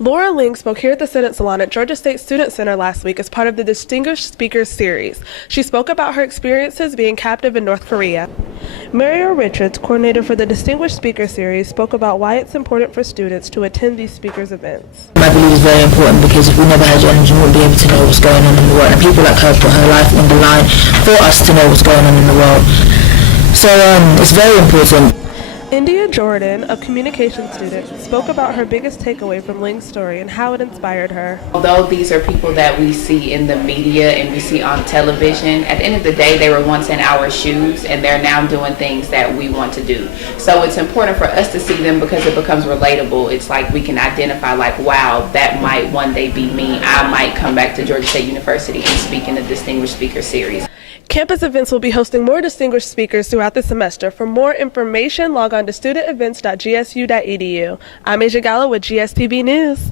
Laura Ling spoke here at the Student Salon at Georgia State Student Center last week as part of the Distinguished Speakers Series. She spoke about her experiences being captive in North Korea. Mario Richards, coordinator for the Distinguished Speaker Series, spoke about why it's important for students to attend these speakers events. I believe it's very important because if we never had journalism, we wouldn't be able to know what's going on in the world. And people like her put her life on the line for us to know what's going on in the world. So it's very important. India Jordan, a communication student, spoke about her biggest takeaway from Ling's story and how it inspired her. Although these are people that we see in the media and we see on television, at the end of the day, they were once in our shoes and they're now doing things that we want to do. So it's important for us to see them because it becomes relatable. It's like we can identify like, wow, that might one day be me. I might come back to Georgia State University and speak in the Distinguished Speaker Series. Campus Events will be hosting more distinguished speakers throughout the semester. For more information, log on to studentevents.gsu.edu. I'm Asia Gallo with GSPB News.